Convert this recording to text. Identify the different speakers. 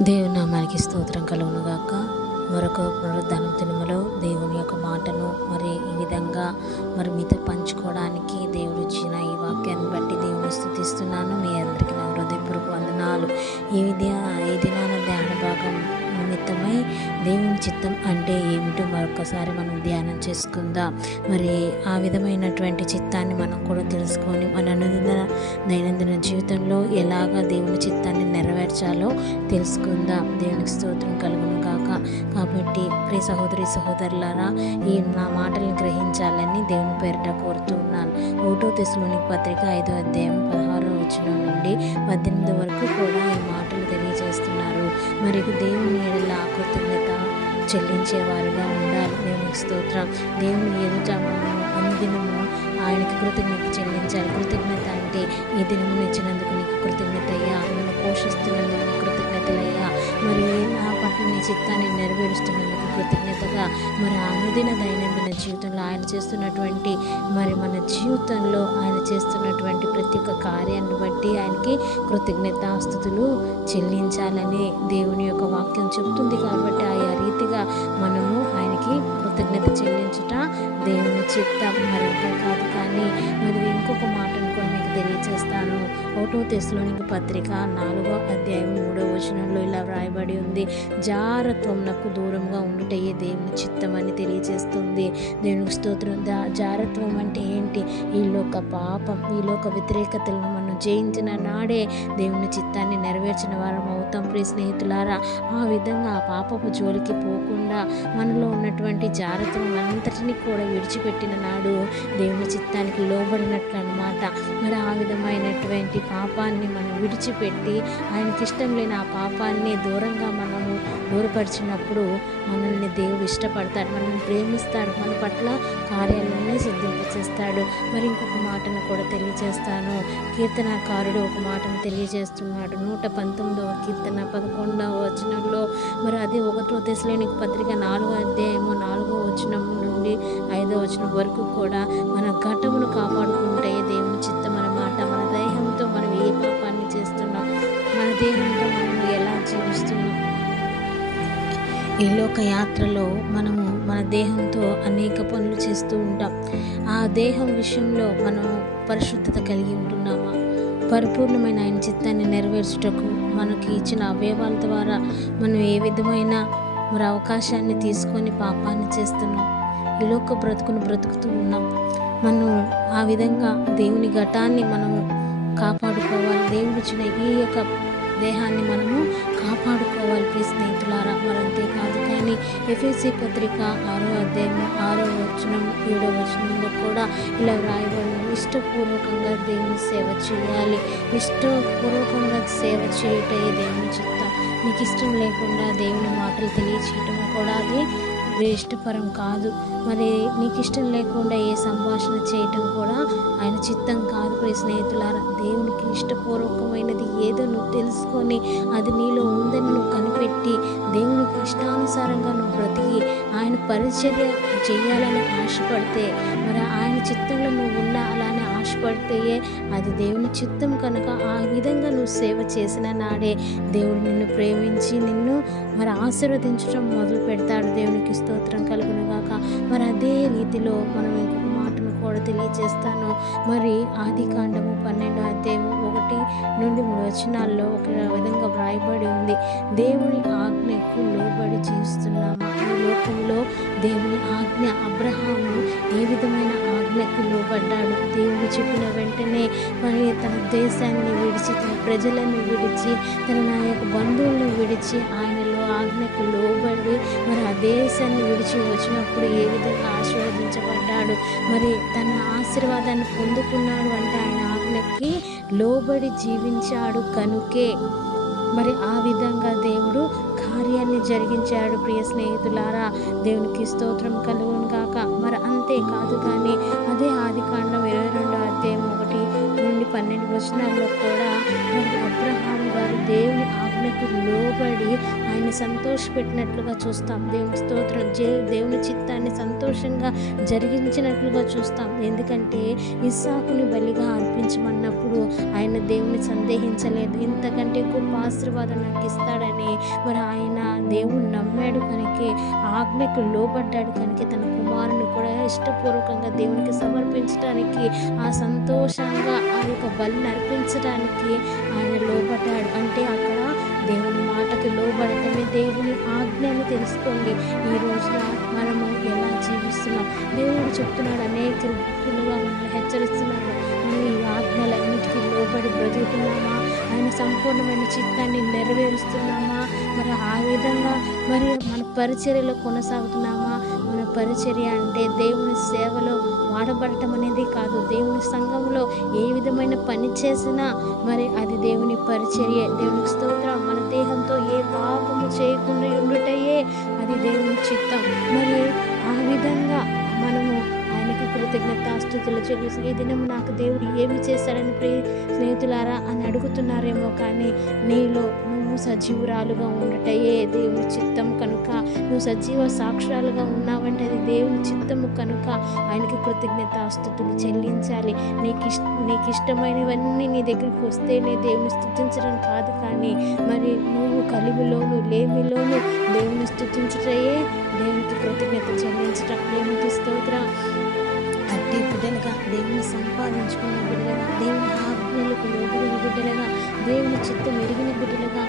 Speaker 1: దేవుని నామానికి స్తోత్రం కలుగునుగాక. మరొక పునరుద్ధానం దినములో దేవుని యొక్క మాటను మరి ఈ విధంగా మరి మీతో పంచుకోవడానికి దేవుడు ఇచ్చిన ఈ వాక్యాన్ని బట్టి దేవుని స్థుతిస్తున్నాను. మీ అందరికీ నా హృదయపూర్వక వందనాలు. ఈ విద్య ఈ దినాన ధ్యాన భాగం కానీ దేవుని చిత్తం అంటే ఏమిటో మరొకసారి మనం ధ్యానం చేసుకుందాం. మరి ఆ విధమైనటువంటి చిత్తాన్ని మనం కూడా తెలుసుకొని మన అనుదిన దైనందిన జీవితంలో ఎలాగ దేవుని చిత్తాన్ని నెరవేర్చాలో తెలుసుకుందాం. దేవునికి స్తోత్రం కలుగును కాక కాబట్టి ప్రియ సహోదరి సహోదరులారా ఈ నా మాటలను గ్రహించాలని దేవుని పేరిట కోరుతున్నాను ఒకటో తెసులోని పత్రిక ఐదో అధ్యాయం పదహారో వచ్చిన నుండి పద్దెనిమిది వరకు కూడా ఈ మరియు దేవుని ఎడల కృతజ్ఞత చెల్లించే వారిగా ఉండాలి. దేవునికి స్తోత్రం. దేవుని ఎదుట మనము అనుదినము ఆయనకి కృతజ్ఞత చెల్లించాలి. కృతజ్ఞత అంటే ఈ దినము ఇచ్చినందుకు నీకు కృతజ్ఞత అయ్యా. నన్ను పోషిస్తున్నందుకు కృతజ్ఞతలయ్యా మరియు నా పట్ల నీ చిత్తాన్ని నెరవేరుస్తున్నందుకు మరి అనుదిన దైనందిన జీవితంలో ఆయన చేస్తున్నటువంటి మరి మన జీవితంలో ఆయన చేస్తున్నటువంటి ప్రతి ఒక్క కార్యాన్ని బట్టి ఆయనకి కృతజ్ఞతాస్థుతులు చెల్లించాలని దేవుని యొక్క వాక్యం చెప్తుంది కాబట్టి ఆయా రీతిగా మనము ఆయనకి కృతజ్ఞత చెల్లించుట దేవుని చిత్తం మరి కాదు. కానీ మరి ఇంకొక మాటను కూడా మీకు తెలియజేస్తాను ఒకటో తెశలోనికి పత్రిక నాలుగో అధ్యాయం వచనంలో ఇలా వ్రాయబడి ఉంది. జారత్వంనకు దూరంగా ఉండుటయే దేవుని చిత్తం అని తెలియజేస్తుంది. దేవునికి స్తోత్రం. జారత్వం అంటే ఏంటి? ఈ లోక పాపం ఈ లోక వ్యతిరేకతలను జయించిన నాడే దేవుని చిత్తాన్ని నెరవేర్చిన వారం అవుతాం. ప్రియ స్నేహితులారా ఆ విధంగా ఆ పాపపు జోలికి పోకుండా మనలో ఉన్నటువంటి జాగ్రత్తలు అంతటిని కూడా విడిచిపెట్టిన నాడు దేవుని చిత్తానికి లోబడినట్లు అనమాట మరి ఆ విధమైనటువంటి పాపాన్ని మనం విడిచిపెట్టి ఆయనకి ఇష్టం లేని ఆ పాపాన్ని దూరంగా మనము దూరపరిచినప్పుడు మనల్ని దేవుడు ఇష్టపడతాడు మనల్ని ప్రేమిస్తాడు. మన పట్ల కార్యాలన్నీ సిద్ధింపచేస్తాడు మరి ఇంకొక మాటను కూడా తెలియజేస్తాను. కీర్తనకారుడు ఒక మాటను తెలియజేస్తున్నాడు. నూట పంతొమ్మిదవ కీర్తన పదకొండవ వచనంలో మరి అది ఒకటో దశలోని పత్రిక నాలుగో అధ్యాయము నాలుగో వచనం నుండి ఐదో వచనం వరకు కూడా మన ఘటమును కాపాడుకుంటే దేవుని చిత్తం ఈ లోక యాత్రలో మనము మన దేహంతో అనేక పనులు చేస్తూ ఉంటాం. ఆ దేహం విషయంలో మనం పరిశుద్ధత కలిగి ఉంటున్నామా? పరిపూర్ణమైన ఆయన చిత్తాన్ని నెరవేర్చుటకు మనకి ఇచ్చిన అవయవాల ద్వారా మనం ఏ విధమైన మరి అవకాశాన్ని తీసుకొని పాపాన్ని చేస్తున్నాం? ఈ లోక బ్రతుకును బ్రతుకుతూ ఉన్నాం. మనం ఆ విధంగా దేవుని ఘటాన్ని మనము కాపాడుకోవాలి. దేవుడిచ్చిన ఈ యొక్క దేహాన్ని మనము కాపాడుకోవాలి. ప్రియ స్నేహితులారా మరి అంతేకాదు కానీ ఎఫ్ఎస్సి పత్రిక ఆరో అధ్యాయం ఆరో వచనం ఏడో వచనంలో కూడా ఇలా వ్రాయబడి ఇష్టపూర్వకంగా దేవుని సేవ చేయాలి. ఇష్టపూర్వకంగా సేవ చేయటే దేవుని చిత్తం. నీకు ఇష్టం లేకుండా దేవుని మాటలు తెలియచేయటం కూడా అది ఇష్టపరం కాదు. మరి నీకు ఇష్టం లేకుండా ఏ సంభాషణ చేయటం కూడా ఆయన చిత్తం కాదు. ప్రియ స్నేహితులారా దేవునికి ఇష్టపూర్వకమైనది ఏదో నువ్వు తెలుసుకొని అది నీలో ఉందని నువ్వు కనిపెట్టి దేవునికి ఇష్టానుసారంగా నువ్వు బ్రతికి ఆయన పరిచర్య చేయాలని ఆశపడితే సంతోషపడితేయే అది దేవుని చిత్తం కనుక ఆ విధంగా నువ్వు సేవ చేసిన నాడే దేవుడు నిన్ను ప్రేమించి నిన్ను మరి ఆశీర్వదించడం మొదలు పెడతాడు. దేవునికి స్తోత్రం కలుగును గాక. మరి అదే రీతిలో మనం ఇంకొక మాటను కూడా తెలియజేస్తాను. మరి ఆది కాండము పన్నెండు అధ్యాయం ఒకటి నుండి మూడు వచనాల్లో ఒక విధంగా వ్రాయబడి ఉంది. దేవుని ఆజ్ఞకు లోబడి జీవిస్తున్నామా. ఈ దేవుని ఆజ్ఞ అబ్రహాము ఏ విధమైన ఆజ్ఞకు లోబడ్డాడు? దేవుడు చెప్పిన వెంటనే మరి తన దేశాన్ని విడిచి తన ప్రజలను విడిచి తన నా యొక్క బంధువులను విడిచి ఆయనలో ఆజ్ఞకు లోబడి మరి ఆ దేశాన్ని విడిచి వచ్చినప్పుడు ఏ విధంగా ఆశీర్వదించబడ్డాడు? మరి తన ఆశీర్వాదాన్ని పొందుకున్నాడు అంటే ఆయన ఆజ్ఞకి లోబడి జీవించాడు కనుకే. మరి ఆ విధంగా దేవుడు కార్యాన్ని జరిగించాడు. ప్రియ స్నేహితులారా దేవునికి స్తోత్రం కలుగును గాక మరి అంతే కాదు కానీ పన్నెండు వచనాల్లో కూడా మరి అబ్రహాం గారు దేవుని ఆజ్ఞకు లోబడి ఆయన సంతోషపెట్టినట్లుగా చూస్తాం. దేవుని స్తోత్రం దేవుని చిత్తాన్ని సంతోషంగా జరిగించినట్లుగా చూస్తాం. ఎందుకంటే ఇస్సాకుని బలిగా అర్పించమన్నప్పుడు ఆయన దేవుని సందేహించలేదు. ఇంతకంటే గొప్ప ఆశీర్వాదం నాకు ఇస్తాడని మరి ఆయన దేవుని నమ్మాడు కనుక ఆజ్ఞకు లోబడ్డాడు కనుక తన కుమారుని కూడా ఇష్టపూర్వకంగా దేవునికి అర్పించడానికి ఆ సంతోషంగా ఆ యొక్క బలిని అర్పించడానికి ఆయన లోబడ్డాడు. అంటే అక్కడ దేవుని మాటకి లోబడటమే దేవుని ఆజ్ఞని తెలుసుకోండి ఈ రోజున మనము ఎలా జీవిస్తున్నాం? దేవుడు చెప్తున్నాడు అనేక రీతిలుగా మనల్ని హెచ్చరిస్తున్నాడు. మనం ఈ ఆజ్ఞలన్నిటికీ లోబడి బ్రతుకుతున్నామా? ఆయన సంపూర్ణమైన చిత్తాన్ని నెరవేరుస్తున్నామా? మరి ఆ విధంగా మరి మన పరిచర్యలో కొనసాగుతున్నామా? పరిచర్య అంటే దేవుని సేవలో వాడబడటం అనేది కాదు. దేవుని సంఘంలో ఏ విధమైన పని చేసినా మరి అది దేవుని పరిచర్య. దేవునికి స్తోత్రం. మన దేహంతో ఏ పాపము చేయకుండా ఉండుటయే అది దేవుని చిత్తం. మరి ఆ విధంగా మనము ఆయనకి కృతజ్ఞతాస్థుతులు చెల్లిసి ఈ దినం నాకు దేవుడు ఏమి చేశారని ప్రే స్నేహితులారా అని అడుగుతున్నారేమో కానీ నీలో సజీవురాలుగా ఉండటయే దేవుని చిత్తం కనుక. నువ్వు సజీవ సాక్షరాలుగా ఉన్నావంటే అది దేవుని చిత్తము కనుక. ఆయనకి కృతజ్ఞతాస్తుతులు చెల్లించాలి. నీకు ఇష్ట నీకు ఇష్టమైనవన్నీ నీ దగ్గరికి వస్తేనే దేవుని స్థుతించడం కాదు కానీ మరి నువ్వు కలిమిలోను లేమిలోను దేవుని స్థుతించటయే దేవునికి కృతజ్ఞత చెల్లించటం. దేవునికి స్తోత్ర. అట్టి బిడ్డలుగా దేవుని సంపాదించుకున్న బిడ్డలుగా దేవుని ఆజ్ఞలకు లోబడిన బిడ్డలుగా దేవుని చిత్తం ఎరిగిన బిడ్డలుగా